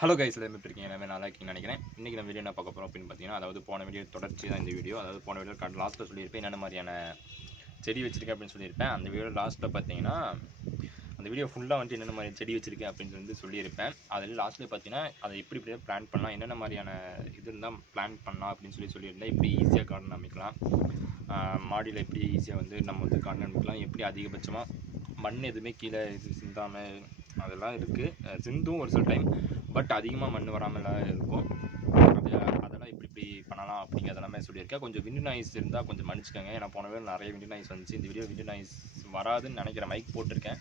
Hello guys, எல்லாரும் எப்படி இருக்கீங்க? எல்லாமே நல்லா இருக்கீங்கன்னு நினைக்கிறேன். இன்னைக்கு நம்ம வீடியோ என்ன பார்க்க போறோம் அப்படின்னு பார்த்தீங்கன்னா, அதாவது போன வீடியோ தொடர்ச்சி தான் இந்த வீடியோ. அதாவது போன வீடியோ லாஸ்ட்ல சொல்லியிருப்பேன் என்னென்ன மாதிரியான செடி வச்சிருக்கேன் அப்படின்னு சொல்லியிருப்பேன். அந்த வீடியோ லாஸ்ட்ல பார்த்தீங்கன்னா, அந்த வீடியோ ஃபுல்லாக வந்துட்டு என்னென்ன மாதிரி செடி வச்சிருக்கேன் அப்படின்னு சொல்லியிருப்பேன். அதில் லாஸ்ட்ல பார்த்தீங்கன்னா, அதை எப்படி இப்படியே பிளான் பண்ணலாம், என்னென்ன மாதிரியான இது இருந்தால் பிளான் பண்ணலாம் அப்படின்னு சொல்லியிருந்தேன். எப்படி ஈஸியாக கார்டன் அமைக்கலாம், மாடியில் எப்படி ஈஸியாக வந்து நம்ம வந்து கார்டன் அமைக்கலாம், எப்படி அதிகபட்சமாக மண் எதுவுமே கீழே இது சிந்தாமல் அதெல்லாம் இருக்குது, சிந்தும் ஒரு சில டைம், பட் அதிகமாக மண் வராமல் இருக்கும். அதெல்லாம் இப்படி பண்ணலாம் அப்படிங்கிறதெல்லாமே சொல்லியிருக்கேன். கொஞ்சம் விண்டு நாய்ஸ் இருந்தால் கொஞ்சம் மன்னிச்சுக்கோங்க. ஏன்னா போன வேலை நிறைய விண்டு நாய்ஸ் வந்துச்சு. இந்த வீடியோ விண்டு நாய்ஸ் வராதுன்னு நினைக்கிறேன். மைக் போட்டிருக்கேன்.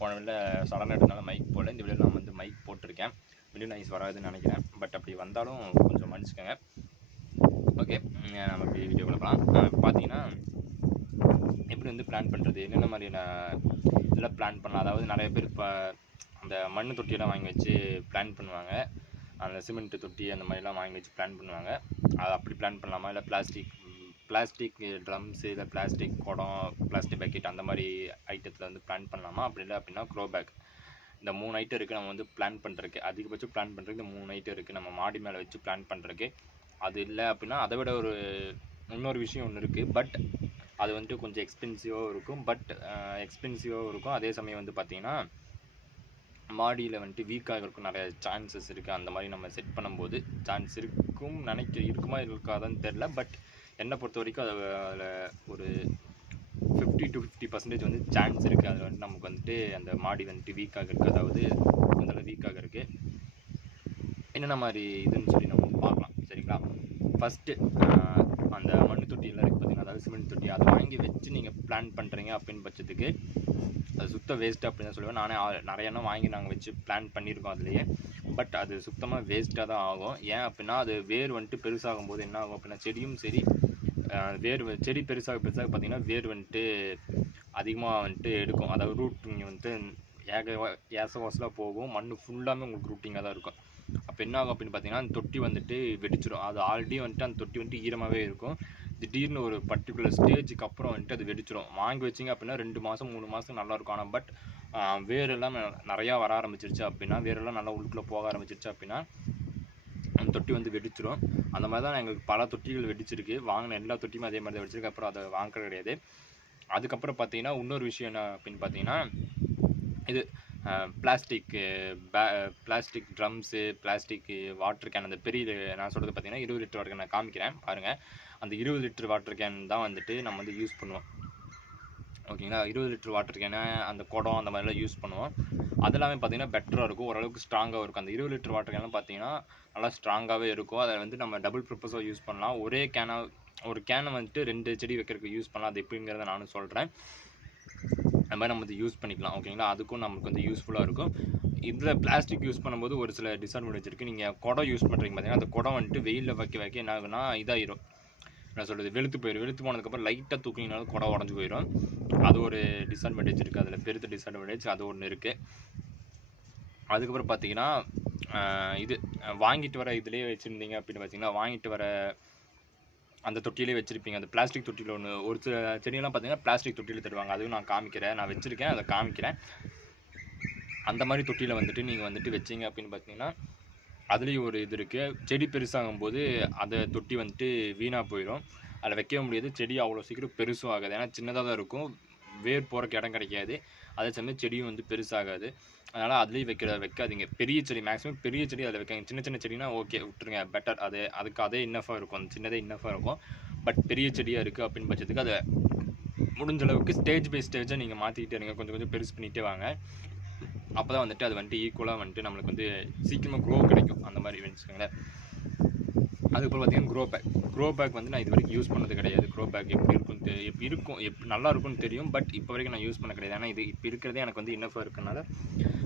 போன வேலை சடனாக எடுத்தனால மைக் போடல. இந்த வீடியோ நான் வந்து மைக் போட்டிருக்கேன். விண்டு நாய்ஸ் வராதுன்னு நினைக்கிறேன். பட் அப்படி வந்தாலும் கொஞ்சம் மன்னிச்சுக்கோங்க. ஓகே, நம்ம இப்படி வீடியோ கொடுக்கலாம். பார்த்தீங்கன்னா எப்படி வந்து பிளான் பண்ணுறது, என்னென்ன மாதிரியான இதெல்லாம் பிளான் பண்ணலாம். அதாவது நிறைய பேர் இப்போ அந்த மண் தொட்டியெல்லாம் வாங்கி வச்சு பிளான் பண்ணுவாங்க. அந்த சிமெண்ட் தொட்டி அந்த மாதிரிலாம் வாங்கி வச்சு பிளான் பண்ணுவாங்க. அது அப்படி பிளான் பண்ணலாமா, இல்லை பிளாஸ்டிக் ட்ரம்ஸு, இல்லை பிளாஸ்டிக் குடம், பிளாஸ்டிக் பக்கெட் அந்த மாதிரி ஐட்டத்தில் வந்து பிளான் பண்ணலாமா? அப்படி இல்லை அப்படின்னா க்ரோ பேக். இந்த 3 ஐட்டம் இருக்குது நம்ம வந்து பிளான் பண்ணுறதுக்கு. அதிகபட்சம் பிளான் பண்ணுறதுக்கு இந்த 3 ஐட்டம் இருக்குது நம்ம மாடி மேலே வச்சு பிளான் பண்ணுறதுக்கு. அது இல்லை அப்படின்னா அதை விட இன்னொரு விஷயம் ஒன்று இருக்குது. பட் அது வந்துட்டு கொஞ்சம் எக்ஸ்பென்சிவாகவும் இருக்கும். அதே சமயம் வந்து பார்த்திங்கன்னா மாடியில் வந்துட்டு வீக்காக இருக்கும் நிறைய சான்சஸ் இருக்குது. அந்த மாதிரி நம்ம செட் பண்ணும்போது சான்ஸ் இருக்குமா இருக்காதான்னு தெரில. பட் என்னை பொறுத்த வரைக்கும் அதில் ஒரு 50 to 50% வந்து சான்ஸ் இருக்குது. அதில் வந்துட்டு நமக்கு வந்துட்டு அந்த மாடி வந்துட்டு வீக்காக இருக்குது. அதாவது அதெல்லாம் வீக்காக இருக்குது. என்னென்ன மாதிரி இதுன்னு சொல்லி நம்ம வந்து பார்க்கலாம். சரிங்களா? ஃபஸ்ட்டு அந்த மண் தொட்டியெல்லாம் இருக்குது பார்த்திங்கன்னா, அதாவது சிமெண்ட் தொட்டி, அதை வாங்கி வச்சு நீங்கள் பிளான் பண்ணுறீங்க அப்படின்னு பட்சத்துக்கு அது சுத்த வேஸ்ட்டு அப்படின்னு தான் சொல்லுவேன். நானே நிறைய எண்ணம் வாங்கி நாங்கள் வச்சு பிளான் பண்ணியிருக்கோம் அதுலேயே. பட் அது சுத்தமாக வேஸ்ட்டாக தான் ஆகும். ஏன் அப்படின்னா அது வேர் வந்துட்டு பெருசாகும் போது என்ன ஆகும் அப்படின்னா, செடியும் சரி செடி பெருசாக பார்த்திங்கன்னா வேர் வந்துட்டு அதிகமாக வந்துட்டு எடுக்கும். அதாவது ரூட்டிங் வந்துட்டு ஏசவாசலாக போகும். மண் ஃபுல்லாமே உங்களுக்கு ரூட்டிங்காக தான் இருக்கும். அப்போ என்ன ஆகும் அப்படின்னு பார்த்தீங்கன்னா, அந்த தொட்டி வந்துட்டு வெடிச்சிடும். அது ஆல்ரெடி வந்துட்டு அந்த தொட்டி வந்துட்டு ஈரமாகவே இருக்கும். திடீர்னு ஒரு பர்டிகுலர் ஸ்டேஜுக்கு அப்புறம் வந்துட்டு அது வெடிச்சிடும். வாங்கி வச்சிங்க அப்படின்னா 2 மாதம் 3 மாதம் நல்லாயிருக்கும். ஆனால் பட் வேரெல்லாம் நிறையா வர ஆரம்பிச்சிருச்சு அப்படின்னா, வேரெல்லாம் நல்லா உள்ளுக்குள்ளே போக ஆரம்பிச்சிருச்சு அப்படின்னா அந்த தொட்டி வந்து வெடிச்சிடும். அந்த மாதிரி தான் எங்களுக்கு பல தொட்டிகள் வெடிச்சிருக்கு. வாங்கின எல்லா தொட்டியுமே அதே மாதிரி தான் வெடிச்சிருக்கு. அப்புறம் அதை வாங்க கிடையாது. அதுக்கப்புறம் பார்த்தீங்கன்னா இன்னொரு விஷயம் என்ன அப்படின்னு பார்த்தீங்கன்னா, இது plastic drums, plastic water can, அந்த பெரிய நான் சொல்கிறது பார்த்தீங்கன்னா 20 லிட்டர் வாட்டர் கேன் நான் காமிக்கிறேன் பாருங்கள். அந்த 20 லிட்டர் வாட்டர் கேன் தான் வந்துட்டு நம்ம வந்து யூஸ் பண்ணுவோம். ஓகேங்களா? 20 லிட்டர் வாட்டர் கேனை, அந்த குடம் அந்த மாதிரிலாம் யூஸ் பண்ணுவோம். அதெல்லாமே பார்த்தீங்கன்னா பெட்டராக இருக்கும், ஓரளவுக்கு ஸ்ட்ராங்காகவும் இருக்கும். அந்த 20 லிட்டர் வாட்டர் கேன்லாம் பார்த்தீங்கன்னா நல்லா ஸ்ட்ராங்காகவே இருக்கும். அதை வந்து நம்ம டபுள் பர்பஸாக யூஸ் பண்ணலாம். ஒரு கேனை வந்துட்டு 2 செடி வைக்கிறதுக்கு யூஸ் பண்ணலாம். அது எப்படிங்கிறத நானும் சொல்கிறேன். அந்த மாதிரி நம்ம வந்து யூஸ் பண்ணிக்கலாம். ஓகேங்களா? அதுக்கும் நமக்கு வந்து யூஸ்ஃபுல்லாக இருக்கும். இதில் பிளாஸ்டிக் யூஸ் பண்ணும்போது ஒரு சில டிஸ்அட்வான்டேஜ் இருக்குது. நீங்கள் குடம் யூஸ் பண்ணுறீங்க பார்த்தீங்கன்னா, அந்த குடம் வந்துட்டு வெயிலில் வைக்க என்ன ஆகுனா இதாகிடும். என்ன சொல்கிறது, வெளுத்து போனதுக்கப்புறம் லைட்டாக தூக்கினாலும் குடம் உடஞ்சி போயிடும். அது ஒரு டிஸ்அட்வான்டேஜ் இருக்குது. அதில் பெருத்த டிஸ்அட்வான்டேஜ் அது ஒன்று இருக்குது. அதுக்கப்புறம் பார்த்தீங்கன்னா இது வாங்கிட்டு வர இதிலே வச்சுருந்தீங்க அப்படின்னு பார்த்தீங்கன்னா, வாங்கிட்டு வர அந்த தொட்டியிலே வச்சுருப்பீங்க. அந்த பிளாஸ்டிக் தொட்டியில் ஒரு சில செடியெல்லாம் பார்த்தீங்கன்னா பிளாஸ்டிக் தொட்டியில் தருவாங்க. அதுவும் நான் வச்சுருக்கேன், அதை காமிக்கிறேன். அந்த மாதிரி தொட்டியில் வந்துட்டு நீங்கள் வந்துட்டு வச்சிங்க அப்படின்னு பார்த்தீங்கன்னா, அதுலேயும் ஒரு இது இருக்குது. செடி பெருசாகும்போது அந்த தொட்டி வந்துட்டு வீணாக போயிடும். அதில் வைக்கவே முடியாது. செடி அவ்வளோ சீக்கிரம் பெருசும் ஆகாது. ஏன்னா சின்னதாக தான் இருக்கும், வேர் போகிறக்கு இடம் கிடைக்காது. அதே சமயம் செடியும் வந்து பெருசாகாது. அதனால் அதுலேயும் வைக்காதீங்க. பெரிய செடி, மேக்ஸிமம் பெரிய செடி அதில் வைக்காங்க. சின்ன செடினா ஓகே விட்டுருங்க, பெட்டர். அதுக்கு அதே இன்னஃபாக இருக்கும், அந்த சின்னதே இன்னஃபாக இருக்கும். பட் பெரிய செடியாக இருக்குது அப்படின்னு பட்சத்துக்கு அதை முடிஞ்ச அளவுக்கு ஸ்டேஜ் பை ஸ்டேஜாக நீங்கள் மாற்றிக்கிட்டே இருங்க. கொஞ்சம் கொஞ்சம் பெருசு பண்ணிகிட்டே வாங்க. அப்போ தான் வந்துட்டு அது வந்துட்டு ஈக்குவலாக வந்துட்டு நம்மளுக்கு வந்து சீக்கிரமாக க்ரோ கிடைக்கும். அந்த மாதிரி வச்சுக்கோங்களேன். அதுக்கப்புறம் பார்த்தீங்கன்னா க்ரோ பேக் வந்து நான் இது வரைக்கும் யூஸ் பண்ணது கிடையாது. க்ரோ பேக் எப்படி நல்லா இருக்கும்னு தெரியும். பட் இப்போ வரைக்கும் நான் யூஸ் பண்ண கிடையாது. ஏன்னா இது இப்போ இருக்கிறதே எனக்கு வந்து இன்னஃபாக இருக்கனால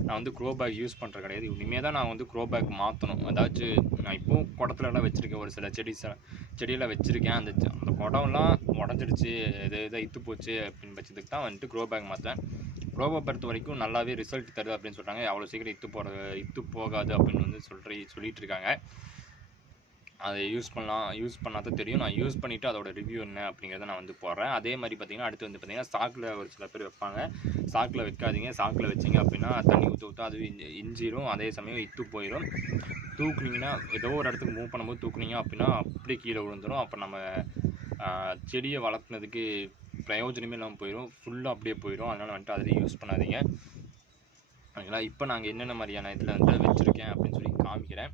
நான் வந்து க்ரோ பேக் யூஸ் பண்ணுறது கிடையாது. இனிமேல் தான் நான் வந்து க்ரோ பேக் மாற்றணும். அதாச்சும் நான் இப்போவும் குடத்துலலாம் வச்சுருக்கேன். ஒரு சில செடியெல்லாம் வச்சுருக்கேன். அந்த குடம்லாம் உடஞ்சிடுச்சு, இதை இத்து போச்சு அப்படின்னு பட்சத்துக்கு தான் வந்துட்டு க்ரோ பேக் மாற்றேன். க்ரோ பேக் பொறுத்த வரைக்கும் நல்லாவே ரிசல்ட் தருது அப்படின்னு சொல்கிறாங்க. அவ்வளோ சீக்கிரம் இத்து போகாது அப்படின்னு வந்து சொல்லிட்டு இருக்காங்க. அதை யூஸ் பண்ணால் தான் தெரியும். நான் யூஸ் பண்ணிவிட்டு அதோட ரிவ்யூ என்ன அப்படிங்கிறத நான் வந்து போடுறேன். அதே மாதிரி பார்த்திங்கன்னா அடுத்து வந்து பார்த்திங்கன்னா ஸ்டாக்கில் ஒரு சில பேர் வைப்பாங்க. ஸ்டாக்கில் வைக்காதீங்க. ஸ்டாக்கில் வச்சிங்க அப்படின்னா தண்ணி ஊற்ற அது இஞ்சிரும், அதே சமயம் இத்து போயிடும். தூக்குனிங்கன்னா ஏதோ ஒரு இடத்துக்கு மூவ் பண்ணும்போது தூக்குனிங்க அப்படின்னா அப்படியே கீழே விழுந்துடும். அப்போ நம்ம செடியை வளர்த்துனதுக்கு பிரயோஜனமே இல்லாமல் போயிடும், ஃபுல்லாக அப்படியே போயிடும். அதனால் வந்துட்டு அதில் யூஸ் பண்ணாதீங்க ஓகேங்களா. இப்போ நாங்கள் என்னென்ன மாதிரியான இதில் வந்து வச்சுருக்கேன் அப்படின்னு சொல்லி காமிக்கிறேன்.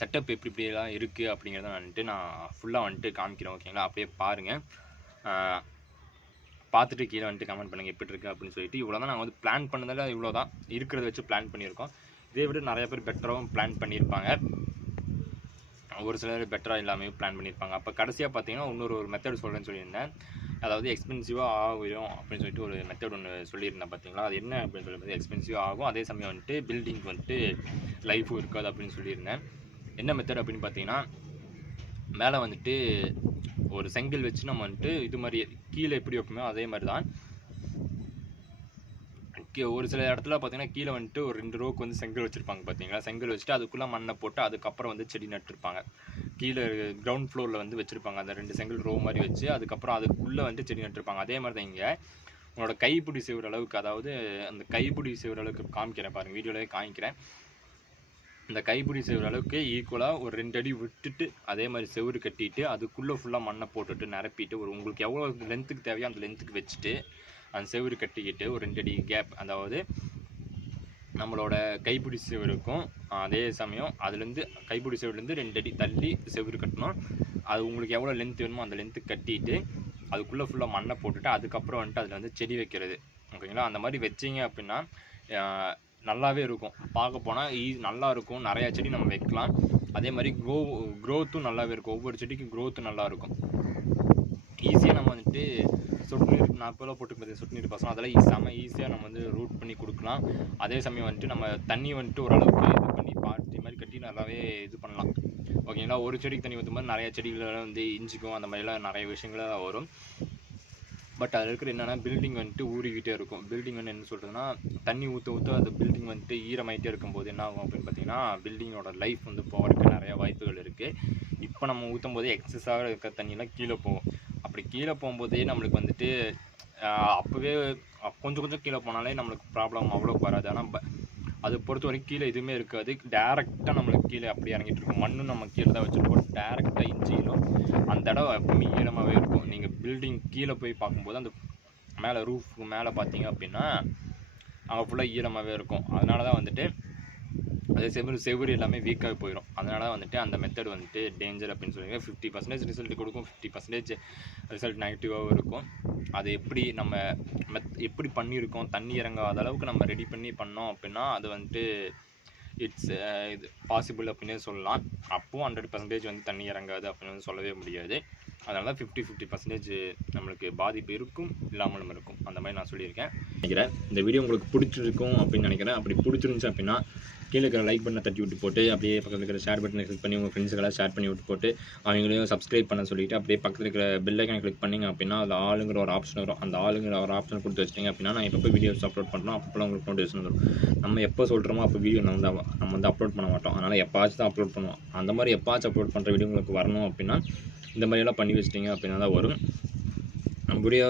செட்டப் எப்படிலாம் இருக்குது அப்படிங்கிறத வந்துட்டு நான் ஃபுல்லாக வந்துட்டு காமிக்கிறேன் ஓகேங்களா. அப்படியே பாருங்கள், பார்த்துட்டு கீழே வந்துட்டு கமெண்ட் பண்ணுங்கள் எப்படி இருக்குது அப்படின்னு சொல்லிட்டு. இவ்வளோ தான் நாங்கள் வந்து பிளான் பண்ணதில் இவ்வளோ தான் இருக்கிறத வச்சு பிளான் பண்ணியிருக்கோம். இதே விட நிறைய பேர் பெட்டராகவும் பிளான் பண்ணியிருப்பாங்க, ஒரு சிலர் பெட்டராக இல்லாமல் பிளான் பண்ணியிருப்பாங்க. அப்போ கடைசியாக பார்த்தீங்கன்னா ஒரு மெத்தட் சொல்கிறேன்னு சொல்லியிருந்தேன். அதாவது எக்ஸ்பென்சிவாக ஆகும் அப்படின்னு சொல்லிட்டு ஒரு மெத்தட் ஒன்று சொல்லியிருந்தேன் பார்த்தீங்களா. அது என்ன அப்படின்னு சொல்லி எக்ஸ்பென்சிவாக ஆகும், அதே சமயம் வந்துட்டு பில்டிங் வந்துட்டு லைஃபும் இருக்காது அப்படின்னு சொல்லியிருந்தேன். என்ன மெத்தட் அப்படின்னு பார்த்தீங்கன்னா, மேலே வந்துட்டு ஒரு செங்கல் வச்சு நம்ம வந்துட்டு இது மாதிரி கீழே எப்படி வைப்போமோ அதே மாதிரி தான். ஒரு சில இடத்துல பார்த்தீங்கன்னா கீழே வந்துட்டு ஒரு 2 ரோக்கு வந்து செங்கல் வச்சுருப்பாங்க பார்த்தீங்களா. செங்கல் வச்சுட்டு அதுக்குள்ளே மண்ணை போட்டு அதுக்கப்புறம் வந்து செடி நட்டுருப்பாங்க. கீழே கிரவுண்ட் ஃப்ளோரில் வந்து வச்சுருப்பாங்க அந்த 2 செங்கல் ரோ மாதிரி வச்சு, அதுக்கப்புறம் அதுக்குள்ளே வந்து செடி நட்டுருப்பாங்க. அதே மாதிரி தான் இங்கே உங்களோட கைப்பிடி செய்கிற அளவுக்கு, அதாவது அந்த கைப்பிடி செய்கிற அளவுக்கு காமிக்கிறேன் பாருங்கள், வீடியோவிலே காமிக்கிறேன். இந்த கைப்பிடி செய்கிற அளவுக்கு ஈக்குவலாக ஒரு 2 அடி விட்டுட்டு அதே மாதிரி செவுறு கட்டிட்டு அதுக்குள்ளே ஃபுல்லாக மண்ணை போட்டுட்டு நிரப்பிட்டு உங்களுக்கு எவ்வளோ லென்த்துக்கு தேவையோ அந்த லென்த்துக்கு வச்சுட்டு அந்த செவுறு கட்டிக்கிட்டு ஒரு 2 அடி கேப், அதாவது நம்மளோட கைப்பிடி செவருக்கும் அதே சமயம் அதுலேருந்து கைப்பிடி செவருலேருந்து 2 அடி தள்ளி செவுறு கட்டணும். அது உங்களுக்கு எவ்வளோ லென்த் வேணுமோ அந்த லென்த்துக்கு கட்டிட்டு அதுக்குள்ளே ஃபுல்லாக மண்ணை போட்டுட்டு அதுக்கப்புறம் வந்துட்டு அதில் வந்து செடி வைக்கிறது ஓகேங்களா. அந்த மாதிரி வச்சிங்க அப்படின்னா நல்லாவே இருக்கும், பார்க்க போனால் நல்லா இருக்கும், நிறையா செடி நம்ம வைக்கலாம். அதே மாதிரி க்ரோத்தும் நல்லாவே இருக்கும், ஒவ்வொரு செடிக்கும் க்ரோத்தும் நல்லா இருக்கும். ஈஸியாக நம்ம வந்துட்டு சொட்டு நீர் 40 ரூபா போட்டு பார்த்தீங்க சொட்டு நீர் பாசனம், அதெல்லாம் செம்ம ஈஸியாக நம்ம வந்து ரூட் பண்ணி கொடுக்கலாம். அதே சமயம் வந்துட்டு நம்ம தண்ணி வந்துட்டு ஓரளவுக்கு இது பண்ணி பாட்டி மாதிரி கட்டி நல்லாவே இது பண்ணலாம் ஓகேங்களா. ஒரு செடிக்கு தண்ணி ஊற்றும் போது நிறையா செடிகளெல்லாம் வந்து இஞ்சிக்கும் அந்த மாதிரிலாம் நிறைய விஷயங்கள்லாம் வரும். பட் அதில் இருக்கிற என்னென்னா பில்டிங் வந்துட்டு ஊறிக்கிட்டே இருக்கும். பில்டிங் வந்து என்ன சொல்கிறதுனா, தண்ணி ஊற்ற அந்த பில்டிங் வந்துட்டு ஈரமாயிட்டே இருக்கும்போது என்ன ஆகும் அப்படின்னு பார்த்தீங்கன்னா பில்டிங்கோட லைஃப் வந்து போகிறதுக்கு நிறையா வாய்ப்புகள் இருக்குது. இப்போ நம்ம ஊற்றும் போதே எக்ஸஸாக இருக்கிற தண்ணியெலாம் கீழே போகும். அப்படி கீழே போகும்போதே நம்மளுக்கு வந்துட்டு அப்போவே கொஞ்சம் கொஞ்சம் கீழே போனாலே நம்மளுக்கு ப்ராப்ளம் அவ்வளோக்கு வராது. ஆனால் அது பொறுத்த வரைக்கும் கீழே எதுவுமே இருக்காது, டேரெக்டாக நம்மளுக்கு கீழே அப்படி இறங்கிட்டு இருக்கும். மண்ணும் நம்ம கீழே தான் வச்சுருப்போம், டேரெக்டாக இஞ்சிடும். அந்த இடம் எப்பவுமே ஈரமாகவே இருக்கும். நீங்கள் பில்டிங் கீழே போய் பார்க்கும்போது அந்த மேலே ரூஃப் மேலே பார்த்தீங்க அப்படின்னா அங்கே ஃபுல்லாக ஈரமாகவே இருக்கும். அதனால தான் வந்துட்டு அதே செவுறு எல்லாமே வீக்காகி போயிடும். அதனால வந்துட்டு அந்த மெத்தட் வந்துட்டு டேஞ்சர் அப்படின்னு சொல்லுங்க. 50% ரிசல்ட் கொடுக்கும், 50% ரிசல்ட் நெகட்டிவாகவும் இருக்கும். அது எப்படி நம்ம எப்படி பண்ணியிருக்கோம், தண்ணி இறங்காத அளவுக்கு நம்ம ரெடி பண்ணி பண்ணோம் அப்படின்னா அது வந்துட்டு இது பாசிபிள் அப்படின்னே சொல்லலாம். அப்போது 100% வந்து தண்ணி இறங்காது அப்படின்னு வந்து சொல்லவே முடியாது. அதனால தான் 50% நம்மளுக்கு பாதிப்பு இருக்கும், இல்லாமலும் இருக்கும். அந்த மாதிரி நான் சொல்லியிருக்கேன் நினைக்கிறேன். இந்த வீடியோ உங்களுக்கு பிடிச்சிருக்கும் அப்படின்னு நினைக்கிறேன். அப்படி பிடிச்சிருந்துச்சு அப்படின்னா கீழே இருக்கிற லைக் பட்டனை தட்டி விட்டு போட்டு அப்படியே பக்கத்தில் இருக்கிற ஷேர் பட்டனை கிளிக் பண்ணி உங்கள் ஃப்ரெண்ட்ஸுக்கெல்லாம் ஷேர் பண்ணி விட்டு போட்டு அவங்களையும் சப்ஸ்கிரைப் பண்ண சொல்லிவிட்டு அப்படியே பக்கத்தில் இருக்கிற பெல் ஐக்கனை கிளிக் பண்ணிங்க அப்படின்னா அது ஆளுங்கிற ஒரு ஆப்ஷன் வரும். அந்த ஆளுங்கிற ஒரு ஆப்ஷன் கொடுத்து வச்சிட்டிங்க அப்படின்னா நான் எப்போ வீடியோஸ் அப்லோட் பண்ணுறோம் அப்போலாம் உங்களுக்கு நோட்டிஃபிகேஷன் வரும். நம்ம எப்போ சொல்கிறோமோ அப்போ வீடியோ நம்ம வந்து அப்லோட் பண்ண மாட்டோம். அதனால் எப்பாச்சும் தான் அப்லோட் பண்ணுவோம். அந்த மாதிரி எப்பாச்சும் அப்லோட் பண்ணுற வீடியோ உங்களுக்கு வரணும் அப்படின்னா இந்த மாதிரியெல்லாம் பண்ணி வச்சிட்டிங்க அப்படின்னா தான் வரும். நம்ம வீடியோ